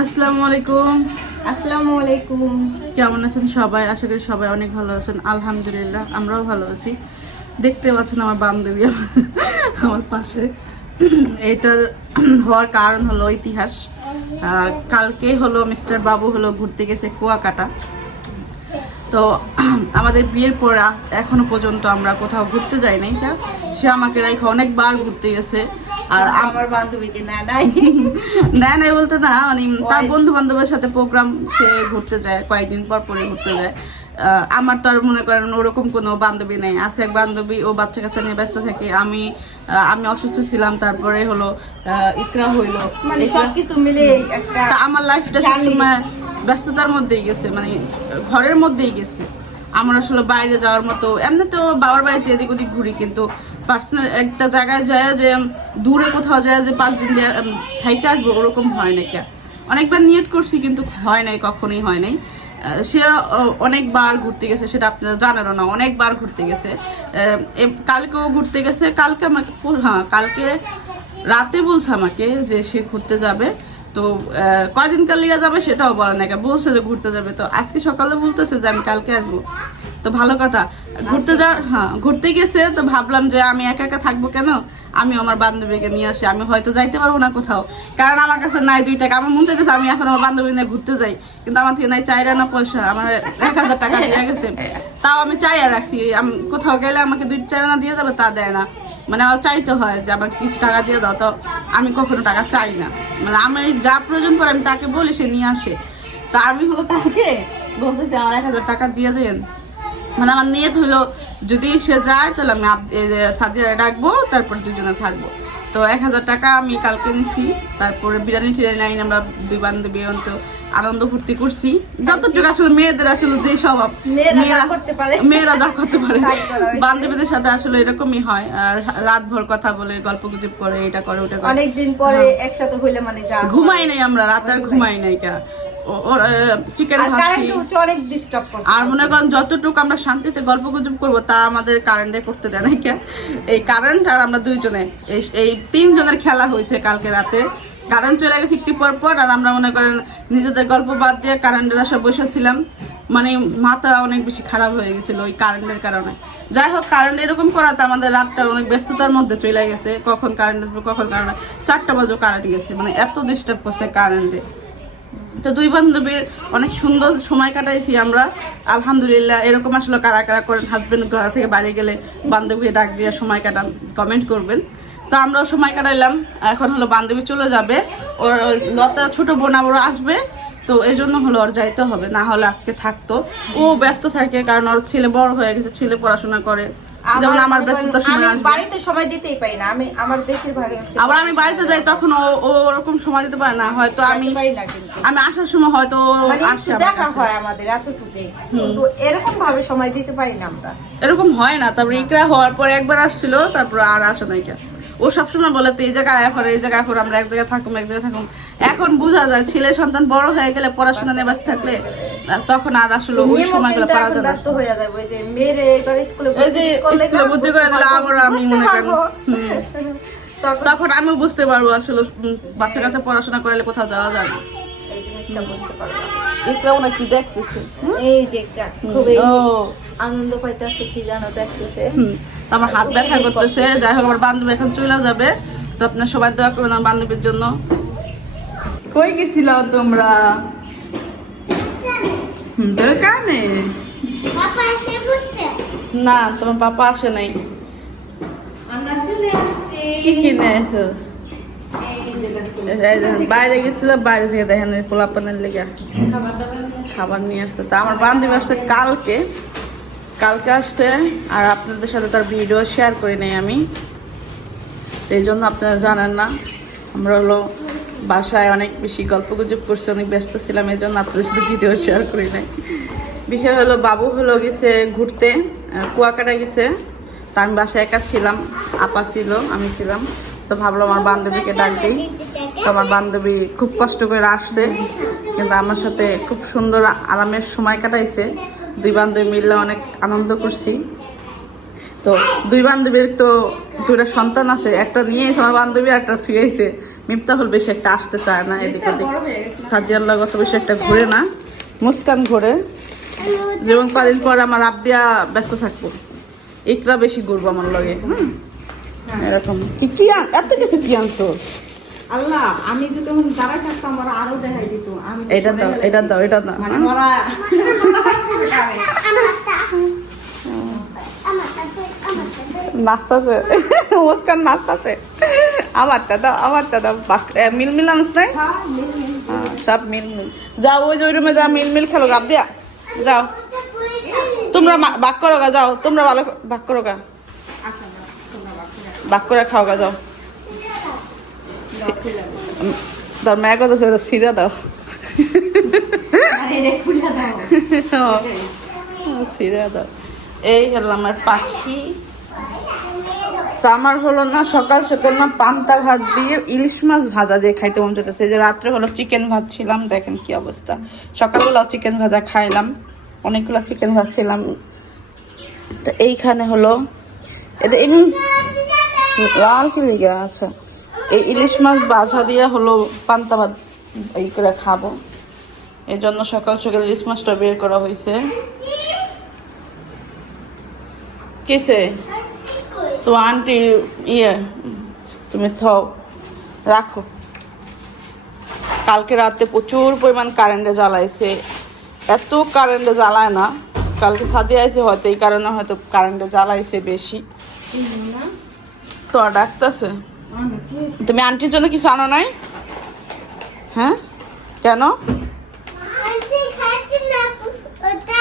আসসালামু আলাইকুম। আসসালামু আলাইকুম। কেমন আছেন সবাই? আশা করি সবাই অনেক ভালো আছেন। আলহামদুলিল্লাহ আমরাও ভালো আছি। দেখতে পাচ্ছেন আমার বান্ধবী আমার- পাশে। এটার হওয়ার কারণ হলো ইতিহাস। কালকে হলো মিস্টার বাবু হলো ঘুরতে গেছে কুয়াকাটা। তো আমাদের বিয়ের পর এখনও পর্যন্ত আমরা কোথাও ঘুরতে যাই নাই তা সে আমাকে রেখে অনেকবার ঘুরতে গেছে। আর আমার বান্ধবীকে না নাই না নাই বলতে না মানে তার বন্ধু বান্ধবের সাথে প্রোগ্রাম সে ঘুরতে যায় কয়েকদিন পর পরে ঘুরতে যায়। আমার তো আর মনে করেন ওরকম কোনো বান্ধবী নেই। আছে এক বান্ধবী ও বাচ্চা কাচ্চা নিয়ে ব্যস্ত থাকে। আমি আমি অসুস্থ ছিলাম তারপরে হলো ইকরা হইল। মানে সবকিছু মিলে একটা আমার লাইফটা সবসময় ব্যস্ততার মধ্যেই গেছে মানে ঘরের মধ্যেই গেছে। আমার আসলে বাইরে যাওয়ার মতো, এমনি তো বাবার বাড়িতে এদিক ওদিক ঘুরি, কিন্তু পার্সোনাল একটা জায়গায় যায় যে, দূরে কোথাও যায় যে পাঁচ দিন থাইকে আসব, ওরকম হয় না কে অনেকবার নিয়ত করছি, কিন্তু হয় নাই, কখনোই হয় নাই। সে অনেকবার ঘুরতে গেছে, সেটা আপনারা জানেনও না, অনেকবার ঘুরতে গেছে। কালকেও ঘুরতে গেছে, কালকে আমাকে হ্যাঁ কালকে রাতে বলছে আমাকে যে সে ঘুরতে যাবে। তো কয়দিন কাল লিগা যাবে সেটাও বলে না বলছে যে ঘুরতে যাবে। তো আজকে সকালে বলতেছে যে আমি কালকে আসব। তো ভালো কথা। ঘুরতে যা হ্যাঁ ঘুরতে গেছে তো ভাবলাম যে আমি একা একা থাকব কেন? আমি আমার বান্ধবীকে নিয়ে আসি। আমি হয়তো যাইতে পারব না কোথাও। কারণ আমার কাছে নাই দুই টাকা আমার মন চাইতেছে আমি এখন আমার বান্ধবী নিয়ে ঘুরতে যাই। কিন্তু আমার থেকে নাই চাইরা না পয়সা। আমার এক হাজার টাকা দিয়ে গেছে। তাও আমি চাইয়া রাখছি। আমি কোথাও গেলে আমাকে দুই চার না দিয়ে যাবে তা দেয় না। মানে আমার চাইতে হয় যে আমার কিছু টাকা দিয়ে দাও, তো আমি কখনো টাকা চাই না। মানে আমি যা প্রয়োজন পড়ে আমি তাকে বলি, সে নিয়ে আসে। তা আমি হলো তাকে বলতেছি, আমার এক হাজার টাকা দিয়ে দেন। মানে আমার নিয়ত হলো, যদি সে যায়, তাহলে আমি সাদিয়ারে ডাকবো, তারপর দুজনে থাকব। তো এক হাজার টাকা আমি কালকে নিছি। তারপরে বিরিয়ানি টিরিয়ানি আইন আমরা দুই বান্ধবী অন্ত আনন্দ ফুর্তি করছি। যতটুকু আসলে মেয়েদের আসলে যে স্বভাব মেয়েরা যা করতে পারে। বান্ধবীদের সাথে আসলে এরকমই হয়। আর রাত ভর কথা বলে গল্প গুজব করে এটা করে ওটা করে। অনেকদিন পরে একসাথে হইলে মানে যা ঘুমাই নাই আমরা রাত আর ঘুমাই নাই কা। চিকেন আর মনে করেন যতটুকু আমরা শান্তিতে গল্প গুজব করব তা আমাদের কারেন্টে করতে দেয় না কেন এই কারেন্ট আর আমরা দুইজনে এই তিনজনের খেলা হয়েছে কালকে রাতে। কারেন্ট চলে গেছে একটু পর পর আর আমরা মনে করেন নিজেদের গল্প বাদ দিয়ে কারেন্টের আশা বসেছিলাম মানে মাথা অনেক বেশি খারাপ হয়ে গেছিল ওই কারেন্টের কারণে। যাই হোক কারেন্ট এরকম করাতে আমাদের রাতটা অনেক ব্যস্ততার মধ্যে চলে গেছে। কখন কারেন্ট আসবে কখন কারেন্ট চারটা বাজে কারেন্ট গেছে মানে এত ডিস্টার্ব করছে কারেন্টে তো দুই বান্ধবীর অনেক সুন্দর সময় কাটাইছি আমরা। আলহামদুলিল্লাহ, এরকম আসলে কারা কারা করেন হাজবেন্ড ঘর থেকে বাড়ি গেলে বান্ধবীকে ডাক দিয়ে সময় কাটান কমেন্ট করবেন। তো আমরাও সময় কাটাইলাম, এখন হলো বান্ধবী চলে যাবে, ওর লতা ছোট বোন আবারও আসবে। তো এই জন্য হলো ওর যাইতে হবে না হলে আজকে থাকতো। ও ব্যস্ত থাকে কারণ ওর ছেলে বড় হয়ে গেছে ছেলে পড়াশোনা করে। যেমন আমার ব্যস্ততার সময় আমি বাড়িতে সময় দিতেই পারি না আমি আমার বেশিরভাগ আবার আমি বাড়িতে যাই তখন ও ওরকম সময় দিতে পারে না হয়তো আমি আমি আসার সময় হয়তো মানে আসে দেখা হয় আমাদের এতটুকুই। কিন্তু এরকম ভাবে সময় দিতে পারি না আমরা। এরকম হয় না তারপরে ইকরা হওয়ার পরে একবার আসছিল তারপর আর আসে নাই কেন ও সবসময় বলে তো এই জায়গায় আয়া পরে এই জায়গায় পরে আমরা এক জায়গায় থাকুম এক জায়গায় থাকুম। এখন বোঝা যায় ছেলে সন্তান বড় হয়ে গেলে পড়াশোনা নিয়ে ব্যস্ত থাকলে তখন আর আসলে ওই সময়গুলো পাওয়া যায় না। ব্যস্ত হয়ে যাবে ওই যে মেয়েরে এবার স্কুলে এই যে স্কুলে ভর্তি করে দিলে আবার আমি মনে হুম। তখন তখন আমি বুঝতে পারব আসলে বাচ্চা কাচ্চা পড়াশোনা করলে কোথাও যাওয়া যায় না। এই জিনিসটা বুঝতে পারবা ইকরাও নাকি দেখতেছে। এই যে একটা খুবই ও। আনন্দ পাইতেছে কি জানো দেখতেছে আমার হাত ব্যথা করতেছে যাই হোক আমার বান্ধবী এখন চলে যাবে। তো আপনার সবাই দোয়া করবেন আমার বান্ধবীর জন্য। কই গেছিল তোমরা? দোকানে? না তোমার পাপা আসে নাই। কি কিনে এসোস বাইরে গেছিল বাইরে থেকে দেখেন পোলাপানের লেগে। খাবার দাবার নিয়ে খাবার নিয়ে আসছে। তা আমার বান্ধবী আসছে কালকে। কালকে আসছে আর আপনাদের সাথে তার ভিডিও শেয়ার করি নাই আমি। এই জন্য আপনারা জানেন না, আমরা হলো বাসায় অনেক বেশি গল্প গুজব করছি, অনেক ব্যস্ত ছিলাম, এই জন্য আপনাদের সাথে ভিডিও শেয়ার করি নাই। বিষয় হলো, বাবু হলো গেছে ঘুরতে কুয়াকাটা গেছে, তা আমি বাসায় একা ছিলাম, আপা ছিল, আমি ছিলাম। তো ভাবলাম আমার বান্ধবীকে ডাক দিই। তো আমার বান্ধবী খুব কষ্ট করে আসছে, কিন্তু আমার সাথে খুব সুন্দর আরামের সময় কাটাইছে। দুই বান্ধবী মিললে অনেক আনন্দ করছি। তো দুই বান্ধবীর তো দুটা সন্তান আছে, একটা নিয়ে আমার বান্ধবী একটা থুয়েছে মিফতাহুল বেশি একটা আসতে চায় না, এদিক ওদিক। সাদিয়াল্লাহ গত বেশি একটা ঘুরে না, মুস্কান ঘুরে। যেমন কদিন পর আমার আবদিয়া ব্যস্ত থাকব। ইকরা বেশি ঘুরবো আমার লগে, হুম? এরকম। কি এত কিছু কি আনছো আল্লাহ আমি যদি তখন দাঁড়ায় থাকতাম ওরা আরও দেখাই দিত। আমি এটা দাও এটা দাও এটা দাও। মানে? ওরা নাচতাছে। মুস্কান নাচতাছে। মিলমিল আনস নাই? হ্যাঁ, সব মিলমিল। যাও ওই যে ওই রুমে যাও মিলমিল খেলো গাব দিয়া। যাও। তোমরা বাক করো গা যাও। তোমরা ভালো বাক করো গা। আচ্ছা, বাকি রাখো। বাক করে খাও গা যাও। তোর মেয়ে কথা সিরা দাও। সিরা দাও। এই হলো আমার পাখি। তো আমার হলো না সকাল সকাল না পান্তা ভাত দিয়ে ইলিশ মাছ ভাজা দিয়ে খাইতে মন এই যে রাত্রে হলো চিকেন ভাত ছিলাম দেখেন কি অবস্থা। সকালবেলাও চিকেন ভাজা খাইলাম অনেকগুলো চিকেন ভাত ছিলাম তো এইখানে হলো এটা এমনি লাল কি লিগে আছে। এই ইলিশ মাছ বাজা দিয়ে হলো পান্তা ভাত এই করে খাব। এই জন্য সকাল সকাল ইলিশ মাছটা বের করা হয়েছে। কিসে তো আন্টি ইয়ে তুমি থাও রাখো। কালকে রাতে প্রচুর পরিমাণ কারেন্টে জ্বালাইছে। এত কারেন্টে জ্বালায় না। কালকে সাথে আইছে হয়তো এই কারণে হয়তো কারেন্টে জ্বালাইছে বেশি। তো ডাকতেছে? তুমি আন্টির জন্য কিছু আনো নাই? হ্যাঁ? কেন? আন্টি খাচ্ছি না ওটা।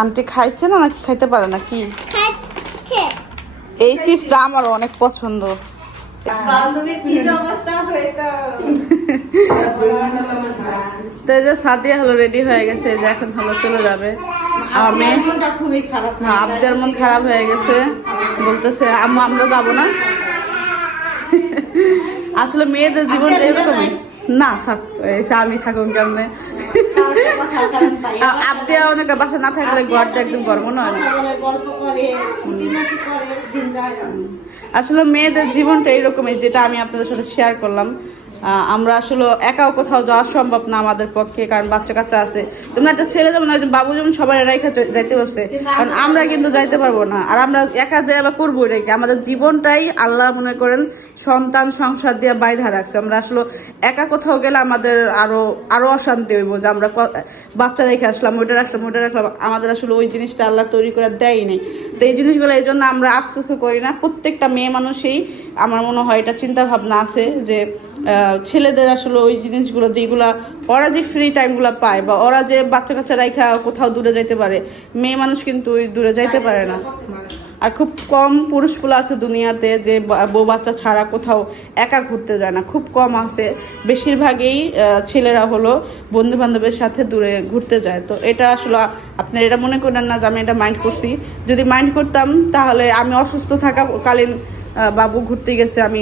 আন্টি খাইছে না নাকি খাইতে পারে না? কি? এই চিপসটা আমারও অনেক পছন্দ। তো এই যে সাদিয়া হলো রেডি হয়ে গেছে যে এখন হলো চলে যাবে। আমার মেয়ে মনটা খুবই খারাপ হ্যাঁ আবদের মন খারাপ হয়ে গেছে। বলতেছে আমরা যাব না? আসলে মেয়েদের জীবন আবদিয়া এরকমই না স্বামী থাকুন কেমনে? আ- আবদিয়া অনেক বাসা না থাকলে ঘরটা একদম গর্ব নয়। আসলে মেয়েদের জীবনটা এরকমই যেটা আমি আপনাদের সাথে শেয়ার করলাম। আমরা আসলে একাও কোথাও যাওয়া সম্ভব না আমাদের পক্ষে কারণ বাচ্চা কাচ্চা আছে। তোমরা একটা ছেলে যেমন একজন বাবু যেমন সবাই রেখে যাইতে পারছে। কারণ আমরা কিন্তু যাইতে পারব না। আর আমরা একা যাই আবার করব রেখে আমাদের জীবনটাই আল্লাহ মনে করেন সন্তান সংসার দিয়ে বাইধা রাখছে। আমরা আসলে একা কোথাও গেলে আমাদের আরও আরও অশান্তি হইব যে আমরা বাচ্চা রেখে আসলাম ওইটা রাখলাম ওইটা রাখলাম। আমাদের আসলে ওই জিনিসটা আল্লাহ তৈরি করে দেয় নাই। তো এই জিনিসগুলো এই জন্য আমরা আফসোসও করি না। প্রত্যেকটা মেয়ে মানুষই আমার মনে হয় এটা চিন্তা ভাবনা আছে যে ছেলেদের আসলে ওই জিনিসগুলো, যেগুলা ওরা যে ফ্রি টাইমগুলো পায় বা ওরা যে বাচ্চা কাচ্চা রাইখা কোথাও দূরে যাইতে পারে, মেয়ে মানুষ কিন্তু ওই দূরে যাইতে পারে না। আর খুব কম পুরুষগুলো আছে দুনিয়াতে যে বউ বাচ্চা ছাড়া কোথাও একা ঘুরতে যায় না। খুব কম আছে। বেশিরভাগই ছেলেরা হলো বন্ধু বান্ধবের সাথে দূরে ঘুরতে যায়। তো এটা আসলে আপনার এটা মনে করেন না যে আমি এটা মাইন্ড করছি। যদি মাইন্ড করতাম, তাহলে আমি অসুস্থ থাকা কালীন বাবু ঘুরতে গেছে, আমি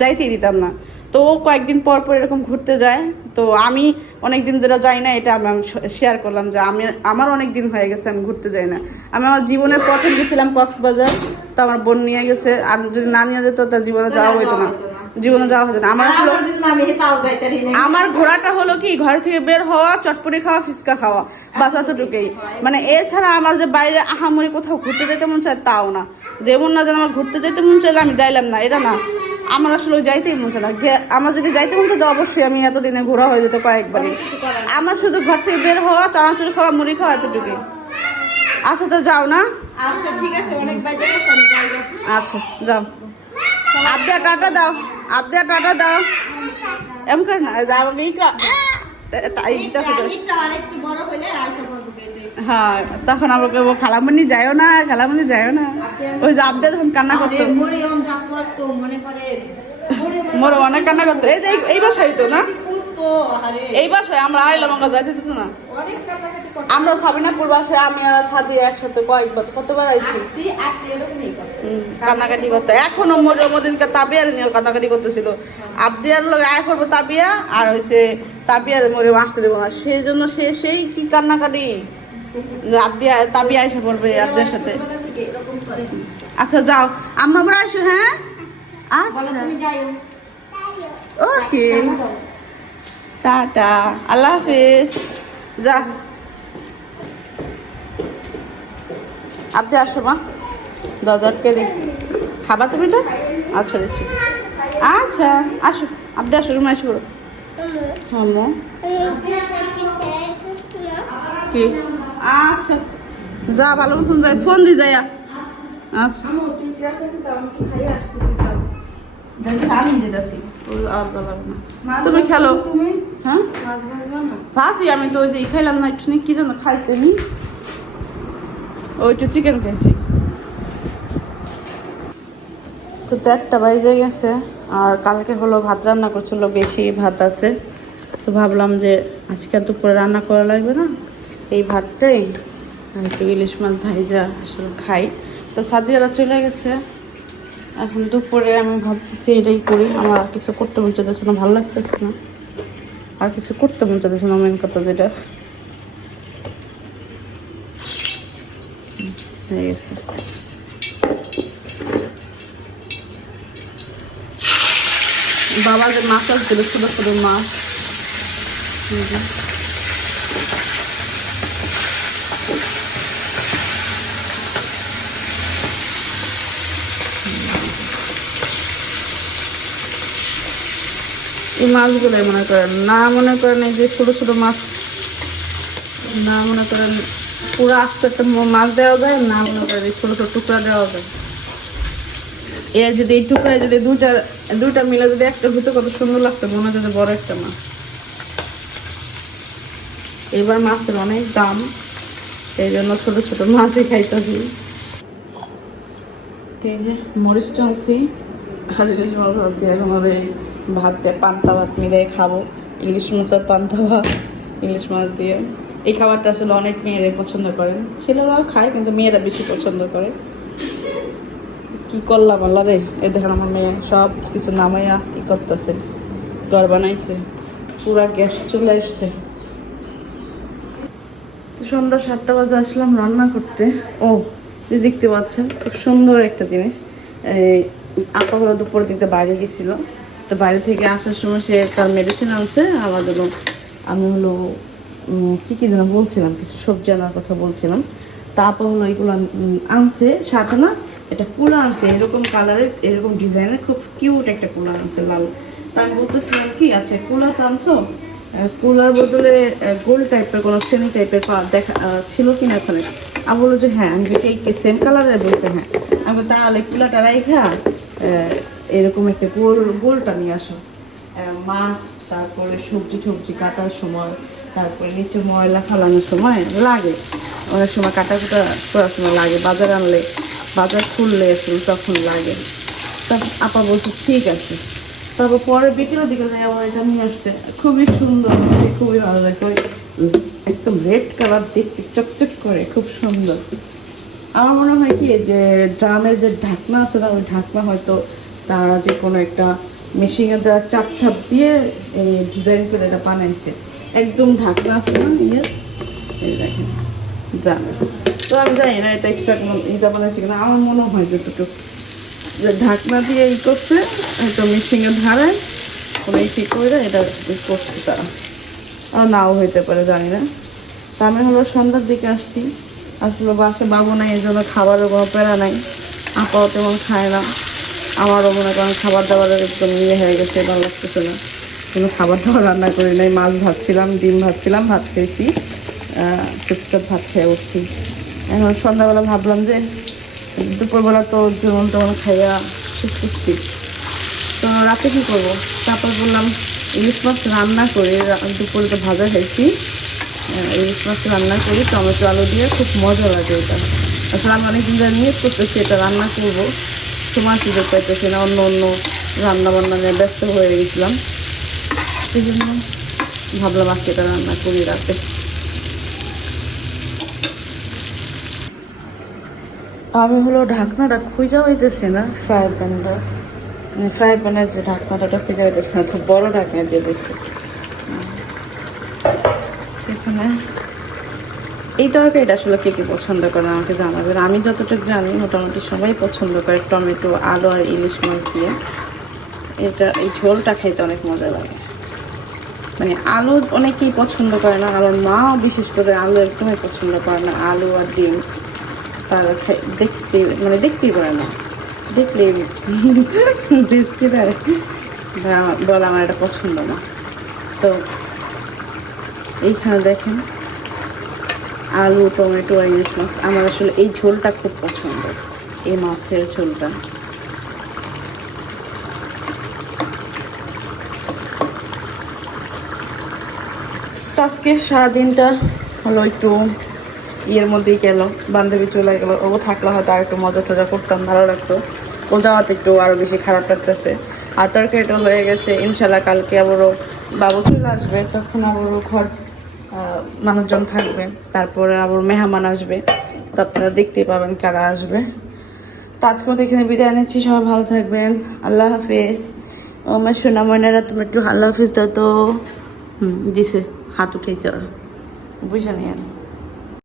যাইতেই দিতাম না। তো ও কয়েকদিন পর পর এরকম ঘুরতে যায়। তো আমি অনেক দিন যেটা যাই না এটা আমি শেয়ার করলাম যে আমি আমার অনেক দিন হয়ে গেছে আমি ঘুরতে যাই না। আমি আমার জীবনের প্রথম গেছিলাম কক্সবাজার তো আমার বোন নিয়ে গেছে। আর যদি না নিয়ে যেত তার জীবনে যাওয়া হইতো না। জীবনে যাওয়া হতো না। আমার আসলে আমার ঘোরাটা হলো কি ঘর থেকে বের হওয়া চটপটি খাওয়া ফুচকা খাওয়া বাস অতটুকুই মানে এছাড়া আমার যে বাইরে আহামরি কোথাও ঘুরতে যেতে মন চায় তাও না। যেমন না যেন আমার ঘুরতে যেতে মন চাইলে আমি যাইলাম না এটা না। আমার আসলে ওই যাইতেই মন চায় না। আমার যদি যাইতে মন চাইতো অবশ্যই আমি এতদিনে ঘোরা হয়ে যেত কয়েকবারই। আমার শুধু ঘর থেকে বের হওয়া চানাচুর খাওয়া মুড়ি খাওয়া এতটুকুই। আচ্ছা তো যাও না? আচ্ছা ঠিক আছে অনেক। আচ্ছা যাও। টাটা দাও। আবদিয়া টাটা দাও। এম কর না নিকা তাই আরেকটু বড় হইলে আয়সা হ্যাঁ তখন আমাকে ও খালামণি যায়ও না খালামণি যায়ও না। ওই যে আবদে তখন কান্না করতো। মরে অনেক কান্না করতো। এই যে এই- বাসায় তো না? এই বাসায় আমরা আইলাম আমরা যাইতে দিত না আমরা সাবিনাপুর বাসায় আমি আর সাদি একসাথে কয়েকবার কতবার আইছি। কান্নাকাটি করতো। এখনও মোর মদিনকে তাবিয়ার নিয়ে কান্নাকাটি করতেছিল। আবদিয়ার লোক আয় করব তাবিয়া আর হয়েছে তাবিয়ার মরে আসতে দেবো না। সেই জন্য সে সেই কি কান্নাকাটি? আবদিয়া তাবিয়া এসে পড়বে আবদিয়ার সাথে। আচ্ছা যাও। আম্মা বড় আসো হ্যাঁ? বলো আচ্ছা ওকে। টাটা। আল্লাহ হাফিজ। যা। আপনি আসো মা। দরজাটকে দিই খাবা তুমি এটা? আচ্ছা দিচ্ছি। আচ্ছা আসো। আপনি আসো রুমে আসো হ্যাঁ মো কি? আচ্ছা। যা ভালো মতন যাই ফোন দি যাইয়া। আচ্ছা। তুমি খেলো। হ্যাঁ? ভাজি আমি তো ওই যে খাইলাম না একটু কি যেন খাইছি আমি ওইটু চিকেন খাইছি তো দেড়টা বাইজে গেছে আর কালকে হলো ভাত রান্না করছিল বেশি ভাত আছে। তো ভাবলাম যে আজকে দুপুরে রান্না করা লাগবে না? এই ভাতটাই একটু ইলিশ মাছ ভাইজা আসলে খাই। তো সাদিয়ারা চলে গেছে। এখন দুপুরে আমি ভাবতেছি এটাই করি। আমার আর কিছু করতে মন চাইতেছে না, ভালো লাগতেছে না। আর কিছু করতে মন চাইতেছে না মেন কথা যেটা। হয়ে গেছে। বাবা যে মাছ আসছিল ছোট ছোট মাছ। এই। মাছগুলোই মনে করেন। না মনে করেন এই যে ছোট ছোট মাছ, না মনে করেন পুরো আস্তে ম- মাছ দেওয়া যায়, না মনে করেন এই ছোট ছোট টুকরা দেওয়া যায়। এর যদি এই টুকরায় যদি দুইটা দুইটা মিলে যদি একটা হতো কত সুন্দর লাগতো, মনে যদি বড় একটা মাছ। এবার মাছের অনেক দাম সেই জন্য ছোট ছোট মাছই খাইতেছি। তো এই যে মরিচ টানছি আর ইলিশ মাছ এখন এই ভাত দিয়ে পান্তা ভাত মিলে খাব। ইলিশ মাছের পান্তা ভাত, ইলিশ মাছ দিয়ে। এই খাবারটা আসলে অনেক মেয়েরাই পছন্দ করেন। ছেলেরাও খায়, কিন্তু মেয়েরা বেশি পছন্দ করে। কি করলাম আল্লাহ রে? এ দেখেন আমার মেয়ে সব কিছু নামাইয়া ই করতেছে। ঘর বানাইছে। পুরা গ্যাস চলে এসছে সন্ধ্যা সাতটা বাজে আসলাম রান্না করতে। ও, এই দেখতে পাচ্ছেন, খুব সুন্দর একটা জিনিস। এই আপা হলো দুপুরের দিকে বাইরে গেছিল। তো বাইরে থেকে আসার সময় সে তার মেডিসিন আনছে জন্য আমি হলো কি কি যেন বলছিলাম, কিছু সবজি আনার কথা বলছিলাম। তারপর হলো এগুলো আনছে, সাথে না এটা কুলা আনছে, এরকম কালারের এরকম ডিজাইনের খুব কিউট একটা কুলা আনছে, লাল। তা আমি বলতেছিলাম কি আচ্ছা কুলা তো আনছো? কুলার বদলে গোল টাইপের কোনো সেমি টাইপের দেখা ছিল কিনা ওখানে আমি বলল যে হ্যাঁ আমি এই সেম কালারের বলছে হ্যাঁ। আমি তাহলে কুলাটা রাইখা এরকম একটা গোল, গোলটা নিয়ে আসো। মাছ, তারপরে সবজি টবজি কাটার সময়, তারপরে নিচে ময়লা ফালানোর সময় লাগে। অনেক সময় কাটা কুটা করার সময় লাগে। বাজার আনলে, বাজার খুললে আসলে তখন লাগে। তা আপা বলছে, ঠিক আছে। তারপর পরে বিকেলের দিকে যাই আমার এটা নিয়ে আসছে। খুবই সুন্দর খুবই ভালো ওই একদম রেড কালার দেখতে চকচক করে, খুব সুন্দর। আমার মনে হয় কি, যে ড্রামের যে ঢাকনা আছে না, ওই ঢাকনা হয়তো তারা যে কোনো একটা মেশিনের দ্বারা চাপ ঠাপ দিয়ে এই ডিজাইন করে এটা বানাইছে। একদম ঢাকনা আছে না ইয়ে? দেখেন তো আমি জানি না, এটা এক্সট্রা কোনো এটা বানাইছে কিনা, আমার মনে হয় যতটুকু যে ঢাকনা দিয়ে ই করছে একটা মেশিনের ধারায় কোনো ইটি করে এটা ই করছে তারা। আর নাও হইতে পারে, জানি না। তা আমি হলো সন্ধ্যার দিকে আসছি। আসলে বাসে বাবু নাই এই জন্য খাবারের কোনো প্যারা নাই। আপাও তেমন খায় না। আমারও মনে করেন খাবার দাবারের একদম ইয়ে হয়ে গেছে, ভালো লাগতেছে না। কোনো খাবার দাবার রান্না করি নাই, মাছ ভাজছিলাম, ডিম ভাজছিলাম, ভাত খেয়েছি। চুপচাপ ভাত খেয়ে উঠছি। এখন সন্ধ্যাবেলা ভাবলাম যে দুপুরবেলা তো যেমন তেমন খাইয়া শেষ করছি। তো রাতে কী করব? তারপর বললাম, ইলিশ মাছ রান্না করে দুপুরে তো ভাজা খাইছি। ইলিশ মাছ রান্না করি, টমেটো, আলু দিয়ে খুব মজা লাগে এটা। আসলে আমি অনেকদিন ধরে নিয়ে করতেছি, এটা রান্না করব। সময় সুযোগ পাইতেছি না, অন্য অন্য রান্না বান্না নিয়ে ব্যস্ত হয়ে গেছিলাম। সেই জন্য ভাবলাম আজকে এটা রান্না করি রাখতে আমি হলো ঢাকনাটা খুঁজে হইতেছে না, ফ্রাই প্যানটা। মানে ফ্রাই প্যানের যে ঢাকনাটা খুঁজে হইতেছে না, তো বড় ঢাকনা দিয়ে দিচ্ছে এখানে এই তরকারিটা আসলে কে কে পছন্দ করে আমাকে জানাবেন। আমি যতটুকু জানি, মোটামুটি সবাই পছন্দ করে টমেটো, আলু আর ইলিশ মাছ দিয়ে। এটা, এই ঝোলটা খাইতে অনেক মজা লাগে। মানে আলু অনেকেই পছন্দ করে না আমার মাও বিশেষ করে আলু একদমই পছন্দ করে না, আলু আর ডিম। তারা দেখতে মানে দেখতেই পারে না। দেখলে বেশকে দেয়। বলে আমার এটা পছন্দ না। তো, এইখানে দেখেন। আলু, টমেটো আর ইলিশ মাছ। আমার আসলে এই ঝোলটা খুব পছন্দ, এই মাছের ঝোলটা। আজকে সারাদিনটা হলো একটু ইয়ের মধ্যেই গেল, বান্ধবী চলে গেল। ও থাকলে হয়তো আর একটু মজা টজা করতাম, ভালো লাগতো। ও যাওয়াতে একটু আরও বেশি খারাপ লাগতেছে। আর তরকারিটা হয়ে গেছে, ইনশাল্লাহ কালকে আবারও বাবু চলে আসবে, তখন আবারও ঘর মানুষজন থাকবে, তারপরে আবার মেহমান আসবে, তো আপনারা পাবেন কারা আসবে। তো আজকে মতো এখানে বিদায় নিচ্ছি, সবাই ভালো থাকবেন, আল্লাহ হাফেজ। ও আমার সোনা ময়নারা, তুমি একটু আল্লাহ হাফিজ দাও তো। হুম, দিছে, হাত উঠেছে ওরা। বুঝে নিয়ে